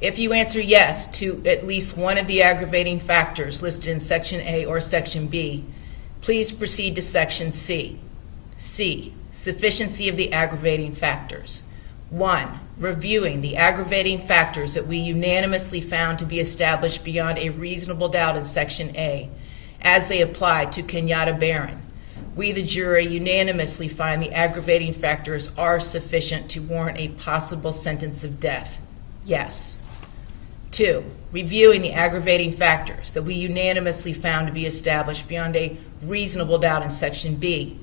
If you answer yes to at least one of the aggravating factors listed in Section A or Section B, please proceed to Section C. C, sufficiency of the aggravating factors. 1, reviewing the aggravating factors that we unanimously found to be established beyond a reasonable doubt in Section A, as they apply to Kenyatta Barron. We, the jury, unanimously find the aggravating factors are sufficient to warrant a possible sentence of death. Yes. 2, reviewing the aggravating factors that we unanimously found to be established beyond a reasonable doubt in Section B,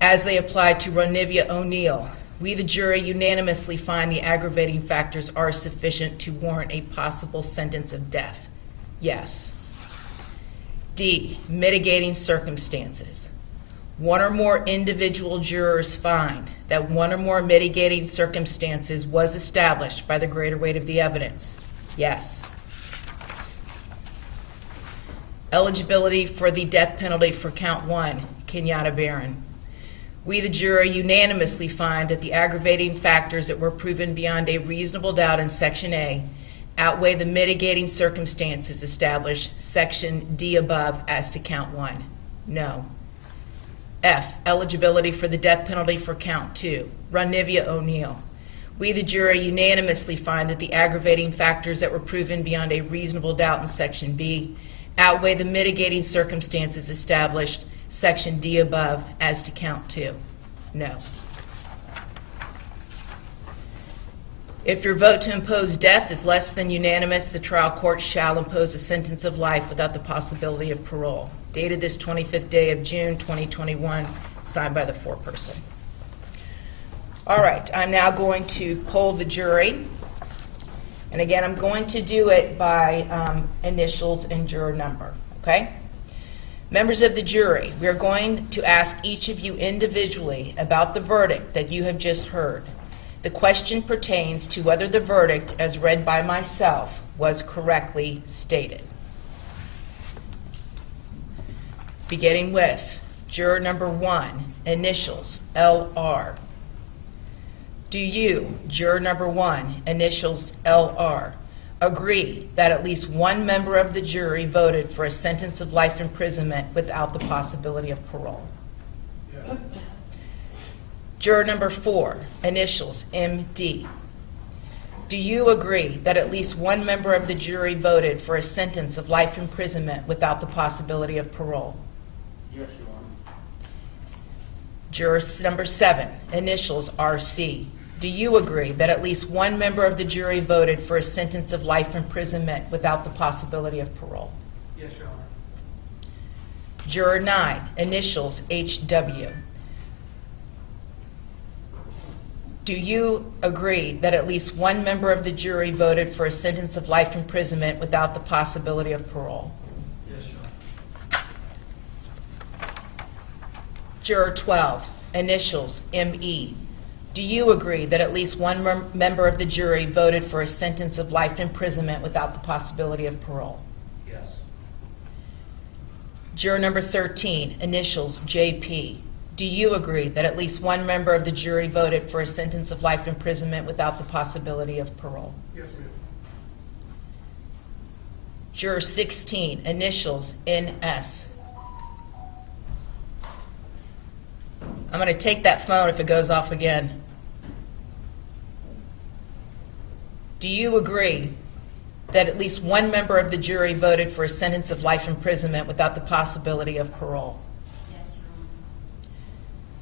as they apply to Ronnie Oneal. We, the jury, unanimously find the aggravating factors are sufficient to warrant a possible sentence of death. Yes. D, mitigating circumstances. One or more individual jurors find that one or more mitigating circumstances was established by the greater weight of the evidence. Yes. Eligibility for the death penalty for count 1, Kenyatta Barron. We, the jury, unanimously find that the aggravating factors that were proven beyond a reasonable doubt in Section A outweigh the mitigating circumstances established Section D above as to count 1. No. F, eligibility for the death penalty for count 2, Ronnie Oneal. We, the jury, unanimously find that the aggravating factors that were proven beyond a reasonable doubt in Section B outweigh the mitigating circumstances established Section D above as to count 2. No. If your vote to impose death is less than unanimous, the trial court shall impose a sentence of life without the possibility of parole. Dated this 25th day of June, 2021, signed by the foreperson. All right, I'm now going to poll the jury. And again, I'm going to do it by initials and juror number, okay? Members of the jury, we are going to ask each of you individually about the verdict that you have just heard. The question pertains to whether the verdict, as read by myself, was correctly stated. Beginning with juror number 1, initials LR. Do you, juror number 1, initials LR, agree that at least one member of the jury voted for a sentence of life imprisonment without the possibility of parole? Yes. Juror number 4, initials MD. Do you agree that at least one member of the jury voted for a sentence of life imprisonment without the possibility of parole? Yes, Your Honor. Juror number 7, initials RC. Do you agree that at least one member of the jury voted for a sentence of life imprisonment without the possibility of parole? Yes, Your Honor. Juror 9, initials HW. Do you agree that at least one member of the jury voted for a sentence of life imprisonment without the possibility of parole? Yes, Your Honor. Juror 12, initials ME. Do you agree that at least one member of the jury voted for a sentence of life imprisonment without the possibility of parole? Yes. Juror number 13, initials JP. Do you agree that at least one member of the jury voted for a sentence of life imprisonment without the possibility of parole? Yes, ma'am. Juror 16, initials NS. I'm going to take that phone if it goes off again. Do you agree that at least one member of the jury voted for a sentence of life imprisonment without the possibility of parole? Yes,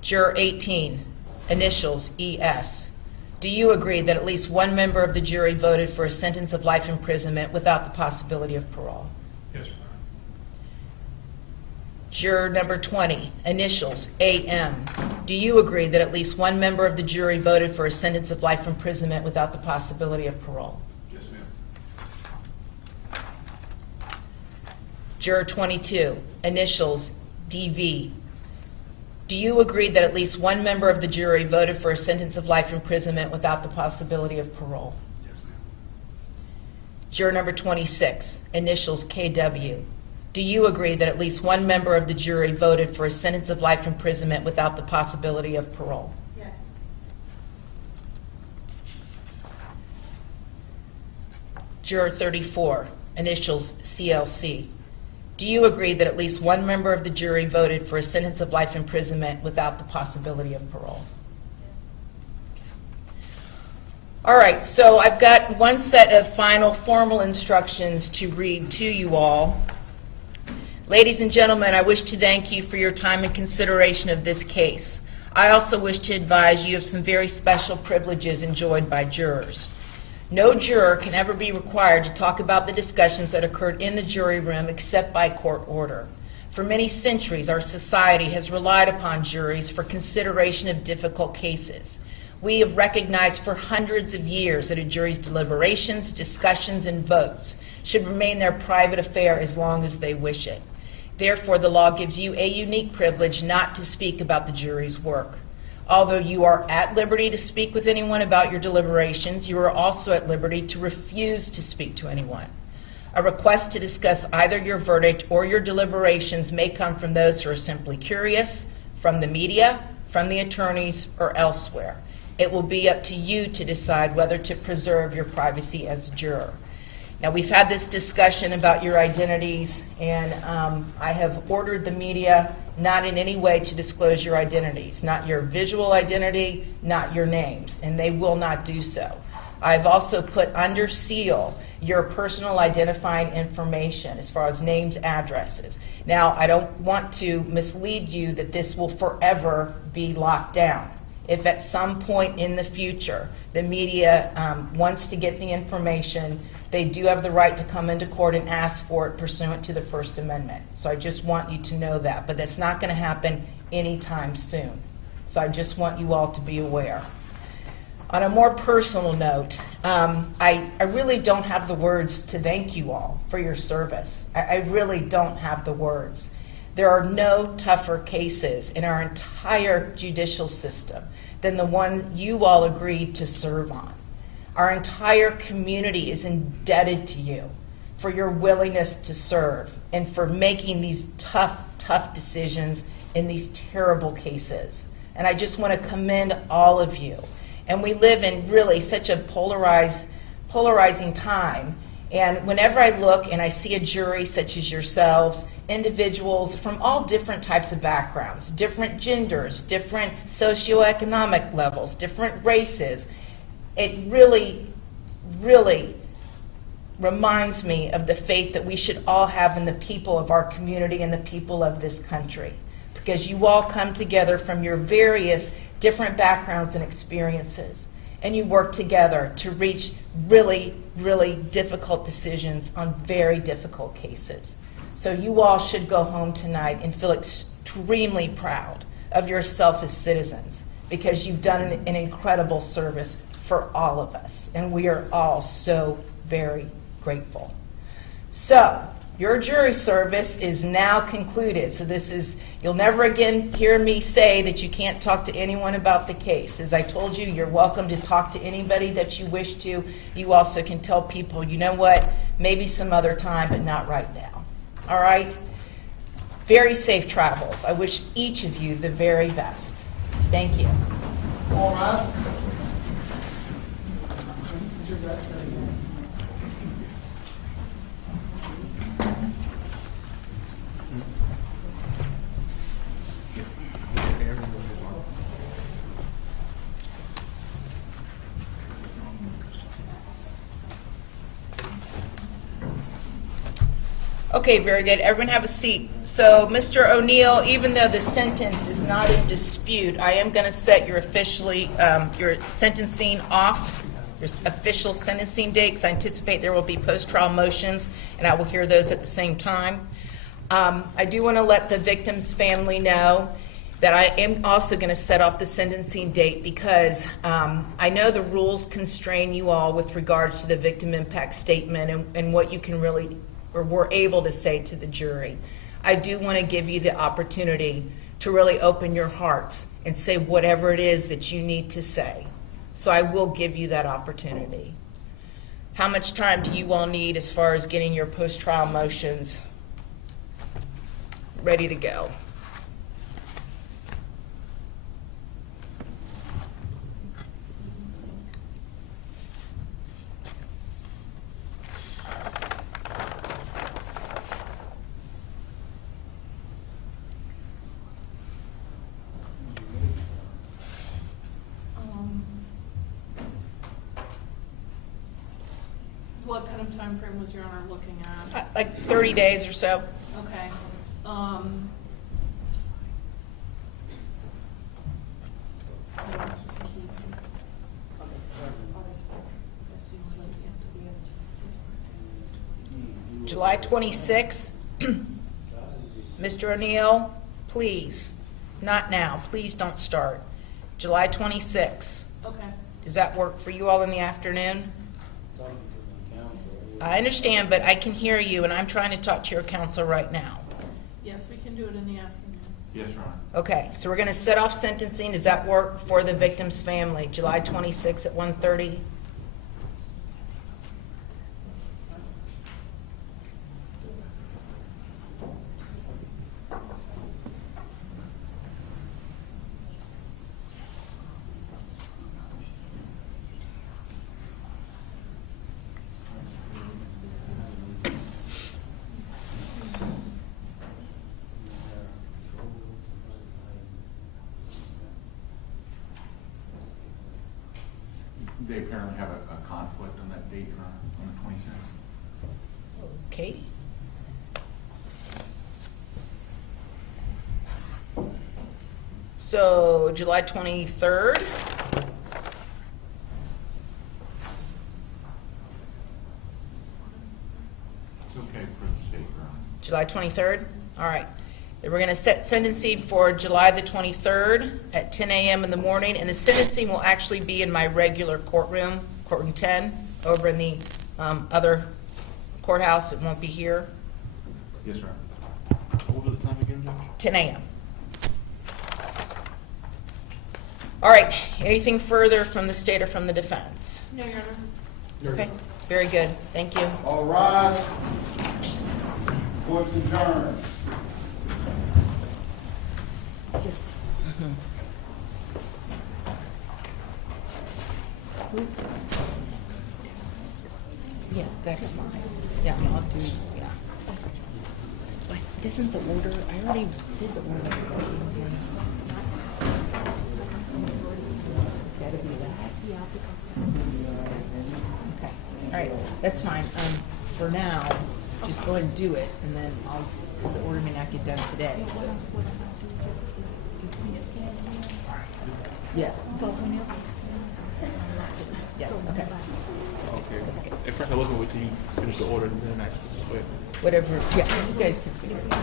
Juror Your Honor. 18, initials ES. Do you agree that at least one member of the jury voted for a sentence of life imprisonment without the possibility of parole? Yes, Your Honor. Juror number 20, initials AM. Do you agree that at least one member of the jury voted for a sentence of life imprisonment without the possibility of parole? Yes, ma'am. Juror 22, initials DV. Do you agree that at least one member of the jury voted for a sentence of life imprisonment without the possibility of parole? Yes, ma'am. Juror number 26, initials KW. Do you agree that at least one member of the jury voted for a sentence of life imprisonment without the possibility of parole? Yes. Juror 34, initials CLC. Do you agree that at least one member of the jury voted for a sentence of life imprisonment without the possibility of parole? All right, so I've got one set of final formal instructions to read to you all. Ladies and gentlemen, I wish to thank you for your time and consideration of this case. I also wish to advise you of some very special privileges enjoyed by jurors. No juror can ever be required to talk about the discussions that occurred in the jury room except by court order. For many centuries, our society has relied upon juries for consideration of difficult cases. We have recognized for hundreds of years that a jury's deliberations, discussions, and votes should remain their private affair as long as they wish it. Therefore, the law gives you a unique privilege not to speak about the jury's work. Although you are at liberty to speak with anyone about your deliberations, you are also at liberty to refuse to speak to anyone. A request to discuss either your verdict or your deliberations may come from those who are simply curious, from the media, from the attorneys, or elsewhere. It will be up to you to decide whether to preserve your privacy as a juror. Now, we've had this discussion about your identities, and I have ordered the media not in any way to disclose your identities, not your visual identity, not your names, and they will not do so. I've also put under seal your personal identifying information as far as names, addresses. Now, I don't want to mislead you that this will forever be locked down. If at some point in the future the media wants to get the information, they do have the right to come into court and ask for it pursuant to the First Amendment. So I just want you to know that. But that's not going to happen anytime soon. So I just want you all to be aware. On a more personal note, I really don't have the words to thank you all for your service. I really don't have the words. There are no tougher cases in our entire judicial system than the one you all agreed to serve on. Our entire community is indebted to you for your willingness to serve and for making these tough decisions in these terrible cases. And I just want to commend all of you. And we live in really such a polarizing time. And whenever I look and I see a jury such as yourselves, individuals from all different types of backgrounds, different genders, different socioeconomic levels, different races, it really, really reminds me of the faith that we should all have in the people of our community and the people of this country. Because you all come together from your various different backgrounds and experiences, and you work together to reach really, really difficult decisions on very difficult cases. So you all should go home tonight and feel extremely proud of yourself as citizens, because you've done an incredible service for all of us, and we are all so very grateful. So, your jury service is now concluded. So you'll never again hear me say that you can't talk to anyone about the case. As I told you, you're welcome to talk to anybody that you wish to. You also can tell people, you know what, maybe some other time, but not right now. All right? Very safe travels. I wish each of you the very best. Thank you. All rise. Okay, very good. Everyone have a seat. So, Mr. Oneal, even though the sentence is not in dispute, I am going to set your sentencing off, your official sentencing date, because I anticipate there will be post-trial motions, and I will hear those at the same time. I do want to let the victim's family know that I am also going to set off the sentencing date because I know the rules constrain you all with regard to the victim impact statement and what you can really or were able to say to the jury. I do want to give you the opportunity to really open your hearts and say whatever it is that you need to say. So I will give you that opportunity. How much time do you all need as far as getting your post-trial motions ready to go? What kind of time frame was Your Honor looking at? Like 30 days or so. Okay. July 26th. Mr. O'Neill, please, not now. Please don't start. July 26th. Okay. Does that work for you all in the afternoon? I understand, but I can hear you, and I'm trying to talk to your counsel right now. Yes, we can do it in the afternoon. Yes, Your Honor. Okay, so we're going to set off sentencing. Does that work for the victim's family? July 26th at 1:30? They apparently have a conflict on that date, Your Honor, on the 26th. Okay. So, July 23rd? It's okay for the state, Your Honor. July 23rd? All right. Then we're going to set sentencing for July the 23rd at 10 a.m. in the morning, and the sentencing will actually be in my regular courtroom, courtroom 10, over in the other courthouse. It won't be here. Yes, Your Honor. What was the time again, Judge? 10 a.m. All right. Anything further from the state or from the defense? No, Your Honor. Okay. Very good. Thank you. All rise. Court's adjourned. Yeah, that's fine. Yeah, I'll do, yeah. But doesn't the order, I already did the order. It's gotta be that. Yeah. Okay, all right, that's fine. For now, just go ahead and do it, and then I'll, because the order may not get done today. Yeah. Yeah, okay. Okay. That's good. At first, I was gonna wait till you finish the order and then I. But Whatever, yeah, you guys can figure it out.